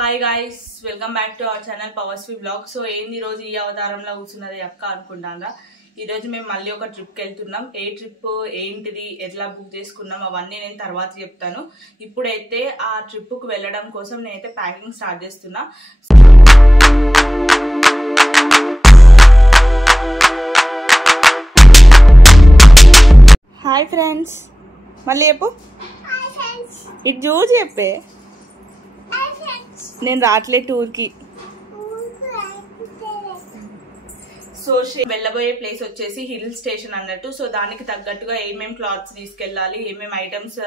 Hi guys, welcome back to our channel పవర్స్వి blog. So ఏంది ఈరోజు ఈ అవతారంలో కూర్చున్నది అక్క అనుకుంటారా? ఈరోజు మేము మళ్ళీ ఒక ట్రిప్కి వెళ్తున్నాం. ఏ ట్రిప్ ఏంటిది, ఎట్లా బుక్ చేసుకున్నాం అవన్నీ నేను తర్వాత చెప్తాను. ఇప్పుడైతే ఆ ట్రిప్కి వెళ్ళడం కోసం నేనైతే ప్యాకింగ్ స్టార్ట్ చేస్తున్నా. హాయ్ ఫ్రెండ్స్, మళ్ళీ చెప్పు. ఇటు చూసి చెప్పే. నేను రాట్లే టూర్కి. సో వెళ్ళబోయే ప్లేస్ వచ్చేసి హిల్ స్టేషన్ అన్నట్టు. సో దానికి తగ్గట్టుగా ఏమేమి క్లాత్స్ తీసుకెళ్ళాలి, ఏమేమి ఐటమ్స్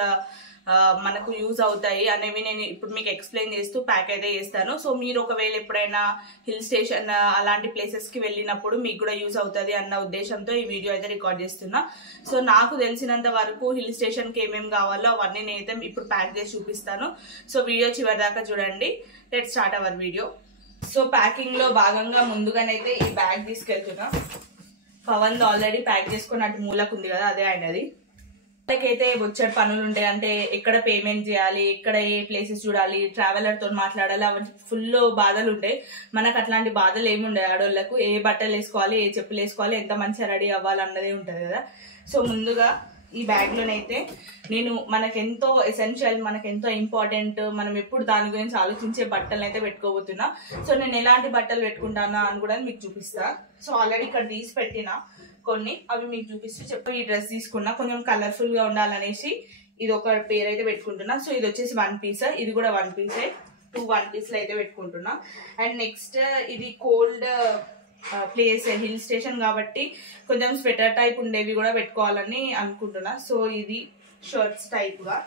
మనకు యూజ్ అవుతాయి అనేవి నేను ఇప్పుడు మీకు ఎక్స్ప్లెయిన్ చేస్తూ ప్యాక్ అయితే చేస్తాను. సో మీరు ఒకవేళ ఎప్పుడైనా హిల్ స్టేషన్ అలాంటి ప్లేసెస్కి వెళ్ళినప్పుడు మీకు కూడా యూజ్ అవుతుంది అన్న ఉద్దేశంతో ఈ వీడియో అయితే రికార్డ్ చేస్తున్నా. సో నాకు తెలిసినంత వరకు హిల్ స్టేషన్కి ఏమేమి కావాలో అవన్నీ నేనైతే ఇప్పుడు ప్యాక్ చేసి చూపిస్తాను. సో వీడియో చివరి దాకా చూడండి. Let's start our video. So packing లో భాగంగా ముందుగానైతే ఈ బ్యాగ్ తీసుకెళ్తున్నా. పవన్ ఆల్రెడీ ప్యాక్ చేసుకుని అటు మూలకు ఉంది కదా, అదే ఆయనది. వాళ్ళకైతే వచ్చేటి పనులు ఉంటాయి. అంటే ఎక్కడ పేమెంట్ చేయాలి, ఎక్కడ ఏ ప్లేసెస్ చూడాలి, ట్రావెలర్ తో మాట్లాడాలి, అవన్నీ ఫుల్ బాధలు ఉంటాయి. మనకు అట్లాంటి బాధలు ఏమి ఉండవు. ఆడోళ్లకు ఏ బట్టలు వేసుకోవాలి, ఏ చెప్పులు వేసుకోవాలి, ఎంత మంచిగా రెడీ అవ్వాలి అన్నదే ఉంటది కదా. సో ముందుగా ఈ బ్యాగ్ లోనైతే నేను మనకెంతో ఎసెన్షియల్, మనకెంతో ఇంపార్టెంట్, మనం ఎప్పుడు దాని గురించి ఆలోచించే బట్టలు అయితే పెట్టుకోబోతున్నా. సో నేను ఎలాంటి బట్టలు పెట్టుకుంటానా అని కూడా మీకు చూపిస్తా. సో ఆల్రెడీ ఇక్కడ తీసి పెట్టిన కొన్ని, అవి మీకు చూపిస్తూ చెప్పు. ఈ డ్రెస్ తీసుకున్నా, కొంచెం కలర్ఫుల్ గా ఉండాలనేసి ఇది ఒక పేరు అయితే పెట్టుకుంటున్నా. సో ఇది వచ్చేసి 1 పీస్, ఇది కూడా 1 పీసే. 2 1 పీస్లు అయితే పెట్టుకుంటున్నా. అండ్ నెక్స్ట్ ఇది కోల్డ్ ప్లేస్, హిల్ స్టేషన్ కాబట్టి కొంచెం స్వెటర్ టైప్ ఉండేవి కూడా పెట్టుకోవాలని అనుకుంటున్నా. సో ఇది షర్ట్స్ టైప్ గా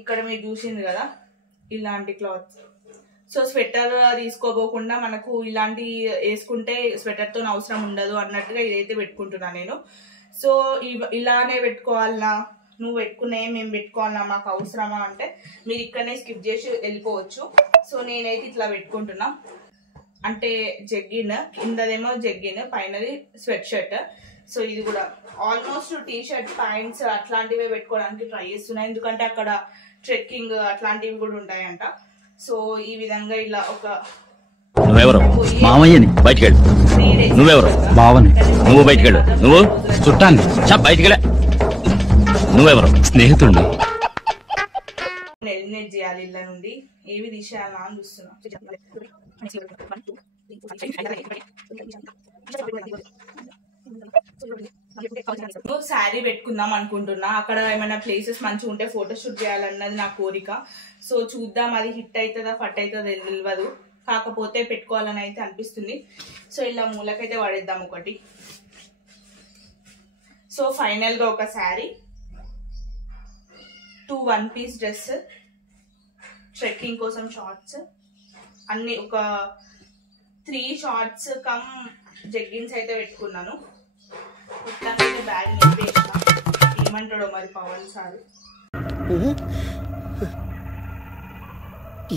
ఇక్కడ మీరు చూసింది కదా ఇలాంటి క్లాత్. సో స్వెటర్ తీసుకోబోకుండా మనకు ఇలాంటి వేసుకుంటే స్వెటర్ తో అవసరం ఉండదు అన్నట్టుగా ఇదైతే పెట్టుకుంటున్నా నేను. సో ఇలానే పెట్టుకోవాలనా, నువ్వు పెట్టుకునే మేము పెట్టుకోవాలన్నా, మాకు అవసరమా అంటే మీరు ఇక్కడనే స్కిప్ చేసి వెళ్ళిపోవచ్చు. సో నేనైతే ఇట్లా పెట్టుకుంటున్నా. అంటే జగ్గిన్, కిందదేమో జగ్గిన్, పైనది స్వెట్ షర్ట్. సో ఇది కూడా ఆల్మోస్ట్ టీ షర్ట్, ప్యాంట్స్ అట్లాంటివే పెట్టుకోవడానికి ట్రై చేస్తున్నా. ఎందుకంటే అక్కడ ట్రెక్కింగ్ అట్లాంటివి కూడా ఉంటాయంట. సో ఈ విధంగా ఇలా ఒక నువ్వెవరు మామయ్యని బయటకెళ్ళు, నువ్వెవరు బావని నువ్వు బయటకెళ్ళు, నువ్వు చుట్టాన్ని బయటకెళ్ళ, నువ్వెవరు స్నేహితుడిని ఎలిమినేట్ చేయాలి ఇళ్ళ నుండి. ఏవి తీసేయాలా అని చూస్తున్నా. శారీ పెట్టుకుందాం అనుకుంటున్నా. అక్కడ ఏమైనా ప్లేసెస్ మంచిగా ఉంటే ఫోటోషూట్ చేయాలన్నది నా కోరిక. సో చూద్దాం, అది హిట్ అవుతుందా ఫట్ అవుతుందో తెలియదు, కాకపోతే పెట్టుకోవాలని అయితే అనిపిస్తుంది. సో ఇలా మూలకైతే పడేద్దాం ఒకటి. సో ఫైనల్ గా ఒక శారీ, 2 1 పీస్ డ్రెస్, ట్రెక్కింగ్ కోసం షార్ట్స్, అన్ని ఒక 3 షార్ట్స్ కమ్ జగ్గిన్స్ అయితే పెట్టుకున్నాను. మొత్తానికి బ్యాగ్ నింపేసిన. ఏమంటాడో మరి పవన్ సార్.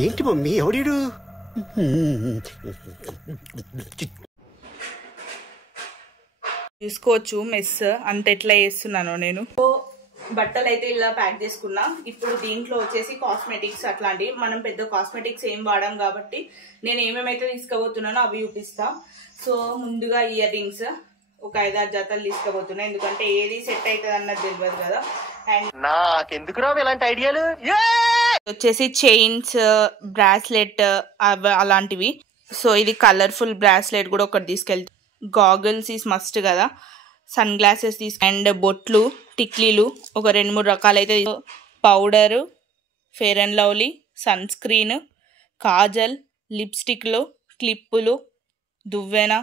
ఏంటి మమ్మీ ఎవడీడు? తీసుకోవచ్చు మెస్ అంత ఎట్లా చేస్తున్నాను నేను. బట్టలు అయితే ఇలా ప్యాక్ చేసుకున్నా. ఇప్పుడు దీంట్లో వచ్చేసి కాస్మెటిక్స్ అట్లాంటివి. మనం పెద్ద కాస్మెటిక్స్ ఏం వాడాం కాబట్టి నేను ఏమేమైతే తీసుకోబోతున్నానో అవి చూపిస్తా. సో ముందుగా ఇయర్ రింగ్స్ ఒక 5-6 జతలు తీసుకోబోతున్నా. ఎందుకంటే ఏది సెట్ అవుతుంది అన్నది తెలియదు కదా. అండ్ నాకెందుకు రావు ఇలాంటి ఐడియాలు. వచ్చేసి చైన్స్, బ్రాస్లెట్ అలాంటివి. సో ఇది కలర్ఫుల్ బ్రాస్లెట్ కూడా ఒకటి తీసుకెళ్తా. గాగుల్స్ ఈస్ మస్ట్ కదా. సన్ గ్లాసెస్ అండ్ బొట్లు, టిక్లీలు ఒక 2-3 రకాలు అయితే. Powder, fair and lovely, sunscreen, kajal, లిప్స్టిక్లు, క్లిప్పులు, దువ్వెన,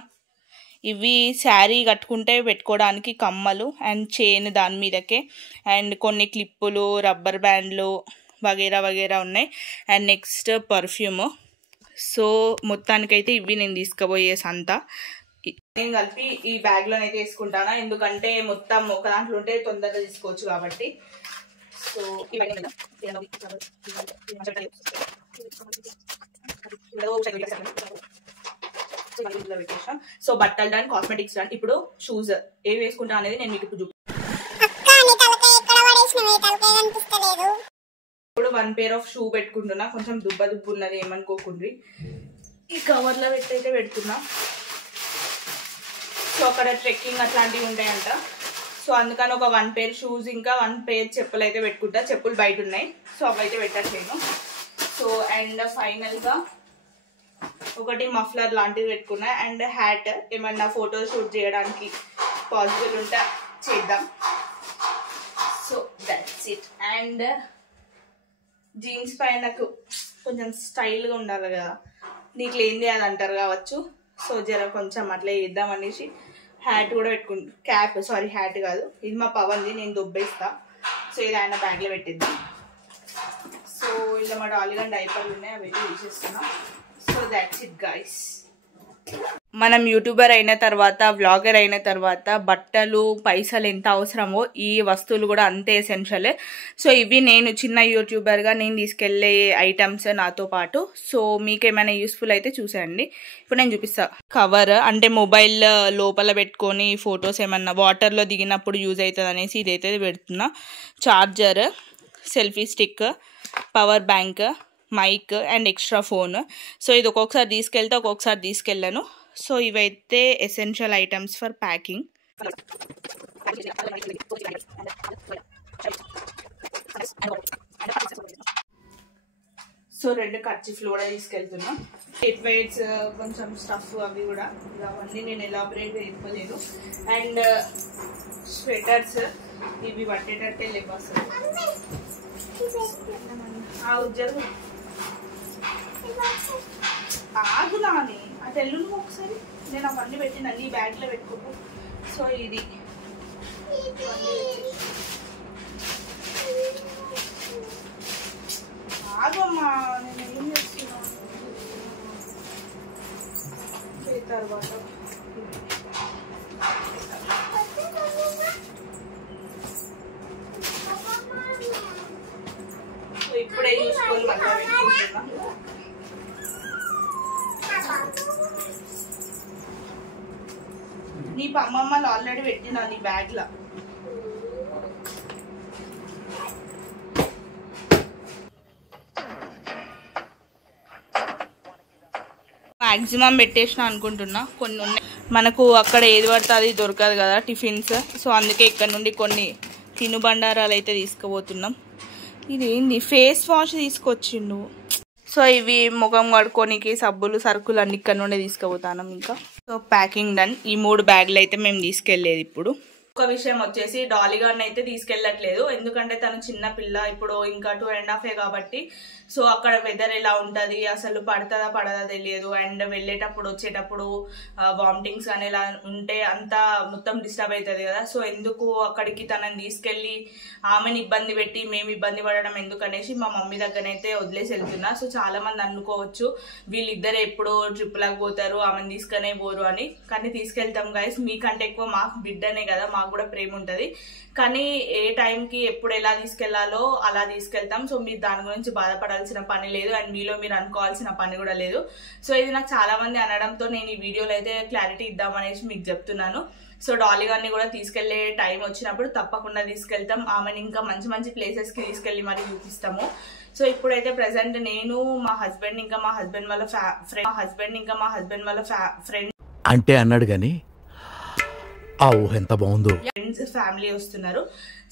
ఇవి శారీ కట్టుకుంటే పెట్టుకోవడానికి కమ్మలు అండ్ చైన్ దాని మీదకే. అండ్ కొన్ని క్లిప్పులు, రబ్బర్ బ్యాండ్లు వగేరా వగేరా ఉన్నాయి. And next perfume. సో మొత్తానికైతే ఇవి నేను తీసుకుపోయే సంత. నేను కలిపి ఈ బ్యాగ్ లోనైతే వేసుకుంటానా, ఎందుకంటే మొత్తం ఒక దాంట్లో ఉంటే తొందరగా తీసుకోవచ్చు కాబట్టి. సో సో బట్టలు డన్, కాస్మెటిక్స్ డన్. ఇప్పుడు షూస్ ఏవి వేసుకుంటా అనేది నేను మీకు ఇప్పుడు 1 pair ఆఫ్ షూ పెట్టుకుంటున్నా. కొంచెం దుబ్బ ఉన్నది ఏమనుకోకుండ్రి. ఈ కవర్లో పెట్టయితే పెడుతున్నా. సో అక్కడ ట్రెక్కింగ్ అట్లాంటివి ఉంటాయంట. సో అందుకని ఒక 1 pair షూస్ ఇంకా 1 pair చెప్పులు అయితే పెట్టుకుంటా. చెప్పులు బయట ఉన్నాయి, సో అవైతే పెట్టట్లేను. సో అండ్ ఫైనల్గా ఒకటి మఫ్లర్ లాంటిది పెట్టుకున్నా. అండ్ హ్యాట్, ఏమన్నా ఫోటో షూట్ చేయడానికి పాసిబుల్ ఉంటే చేద్దాం. So that's it. And jeans పైన నాకు కొంచెం స్టైల్గా ఉండాలి కదా, నీకు లేనిది అది అంటారు కావచ్చు. సో జర కొంచెం అట్లా చేద్దాం అనేసి హ్యాట్ కూడా పెట్టుకుంటా. క్యాప్, సారీ హ్యాట్ కాదు, ఇది మా పవన్ది, నేను దుబ్బేస్తా. సో ఇది ఆయన బ్యాగ్లో పెట్టిద్దాం. సో ఇలా మా డాలీగా డైపర్లు ఉన్నాయి, అవి తీసేస్తున్నా. So that's it guys. మనం యూట్యూబర్ అయిన తర్వాత, వ్లాగర్ అయిన తర్వాత బట్టలు పైసలు ఎంత అవసరమో ఈ వస్తువులు కూడా అంతే ఎసెన్షియలే. సో ఇవి నేను చిన్న యూట్యూబర్గా నేను తీసుకెళ్లే ఐటమ్స్ నాతో పాటు. సో మీకు ఏమైనా యూస్ఫుల్ అయితే చూసేయండి. ఇప్పుడు నేను చూపిస్తా. కవర్ అంటే మొబైల్ లోపల పెట్టుకొని ఫొటోస్ ఏమన్నా వాటర్లో దిగినప్పుడు యూజ్ అవుతుంది అనేసి ఇదైతే పెడుతున్నా. Charger, selfie stick, power bank, mike and extra phone. So ఇది ఒక్కొక్కసారి తీసుకెళ్తే ఒక్కొక్కసారి తీసుకెళ్ళాను. సో ఇవైతే essential items for packing. So 2 కర్చీఫ్లు కూడా తీసుకెళ్తున్నా. హెడ్ వెయిట్స్, కొంచెం స్టఫ్ అవి కూడా, అవన్నీ నేను ఎలాబరేట్గా చెప్పలేదు. అండ్ స్వెటర్స్, ఇవి పట్టేటట్టే లేవు అసలు. ఆగులాని అటు ఎల్లు ఒకసారి, నేను అవన్నీ పెట్టిన నీ బ్యాగ్లో పెట్టుకోకు. సో ఇది ఆగమ్మా, నేను ఏం చేస్తున్నా తర్వాత ఇప్పుడే చూసుకొని మళ్ళీ పెట్టుకుంటున్నా. నీ అమ్మమ్మలు ఆల్రెడీ పెట్టినా నీ బ్యాగ్లో. మ్యాక్సిమం పెట్టేసిన అనుకుంటున్నా. కొన్ని ఉన్నాయి మనకు, అక్కడ ఏది పడితే అది దొరకదు కదా టిఫిన్స్. సో అందుకే ఇక్కడ నుండి కొన్ని తినుబండారాలు అయితే తీసుకుపోతున్నాం. ఇదేంది ఫేస్ వాష్ తీసుకొచ్చిండు. సో ఇవి ముఖం కడుక్కోనికి సబ్బులు సరుకులు అన్ని ఇక్కడ నుండి తీసుకుపోతాను ఇంకా. So packing done. ఈ 3 బ్యాగులు అయితే మేము తీసుకెళ్లేది. ఇప్పుడు ఒక విషయం వచ్చేసి డాలీ గారిని అయితే తీసుకెళ్ళట్లేదు, ఎందుకంటే తను చిన్న పిల్ల, ఇప్పుడు ఇంకా 2.5 కాబట్టి. సో అక్కడ వెదర్ ఎలా ఉంటుంది, అసలు పడుతుందా పడదా తెలియదు. అండ్ వెళ్ళేటప్పుడు వచ్చేటప్పుడు వామిటింగ్స్ కానీ ఇలా ఉంటే అంతా మొత్తం డిస్టర్బ్ అవుతుంది కదా. సో ఎందుకు అక్కడికి తనని తీసుకెళ్ళి ఆమెను ఇబ్బంది పెట్టి మేము ఇబ్బంది పడడం ఎందుకు అనేసి మా మమ్మీ దగ్గరనైతే వదిలేసి వెళ్తున్నా. సో చాలా మంది అనుకోవచ్చు వీళ్ళిద్దరు ఎప్పుడో ట్రిప్లకు పోతారు, ఆమెను తీసుకునే పోరు అని. కానీ తీసుకెళ్తాం గైస్, మీకంటే ఎక్కువ మాకు బిడ్డనే కదా, మాకు కూడా ప్రేమ ఉంటుంది. కానీ ఏ టైంకి ఎప్పుడు ఎలా తీసుకెళ్లాలో అలా తీసుకెళ్తాం. సో మీరు దాని గురించి బాధపడాల్సిన పని లేదు, అండ్ మీలో మీరు అనుకోవాల్సిన పని కూడా లేదు. సో ఇది నాకు చాలా మంది అనడంతో నేను ఈ వీడియోలో అయితే క్లారిటీ ఇద్దామనేసి మీకు చెప్తున్నాను. సో డాలీ గారిని కూడా తీసుకెళ్లే టైం వచ్చినప్పుడు తప్పకుండా తీసుకెళ్తాం. ఆమెను ఇంకా మంచి మంచి ప్లేసెస్కి తీసుకెళ్ళి మరి చూపిస్తాము. సో ఇప్పుడైతే ప్రెసెంట్ నేను, మా హస్బెండ్ ఇంకా మా హస్బెండ్ వాళ్ళ ఫ్రెండ్ అంటే అన్నాడు కానీ ఎంత బాగుందో ఫ్రెండ్స్ ఫ్యామిలీ వస్తున్నారు.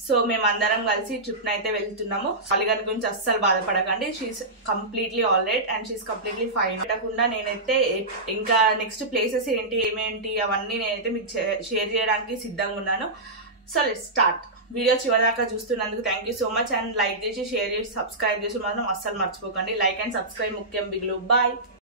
సో మేము అందరం కలిసి ట్రిప్ అయితే వెళ్తున్నాము. డాలీ గారి గురించి అస్సలు బాధపడకండి, she's completely all right and she's completely fine. పెట్టకుండా నేనైతే ఇంకా నెక్స్ట్ ప్లేసెస్ ఏంటి ఏమేంటి అవన్నీ నేనైతే మీకు షేర్ చేయడానికి సిద్ధంగా ఉన్నాను. So let's start. వీడియో చివరిదాకా చూస్తున్నందుకు thank you so much. And like చేసి షేర్ చేసి సబ్స్క్రైబ్ చేసి మాత్రం అస్సలు మర్చిపోకండి. లైక్ అండ్ సబ్స్క్రైబ్ ముఖ్యం. బిగ్లు బాయ్.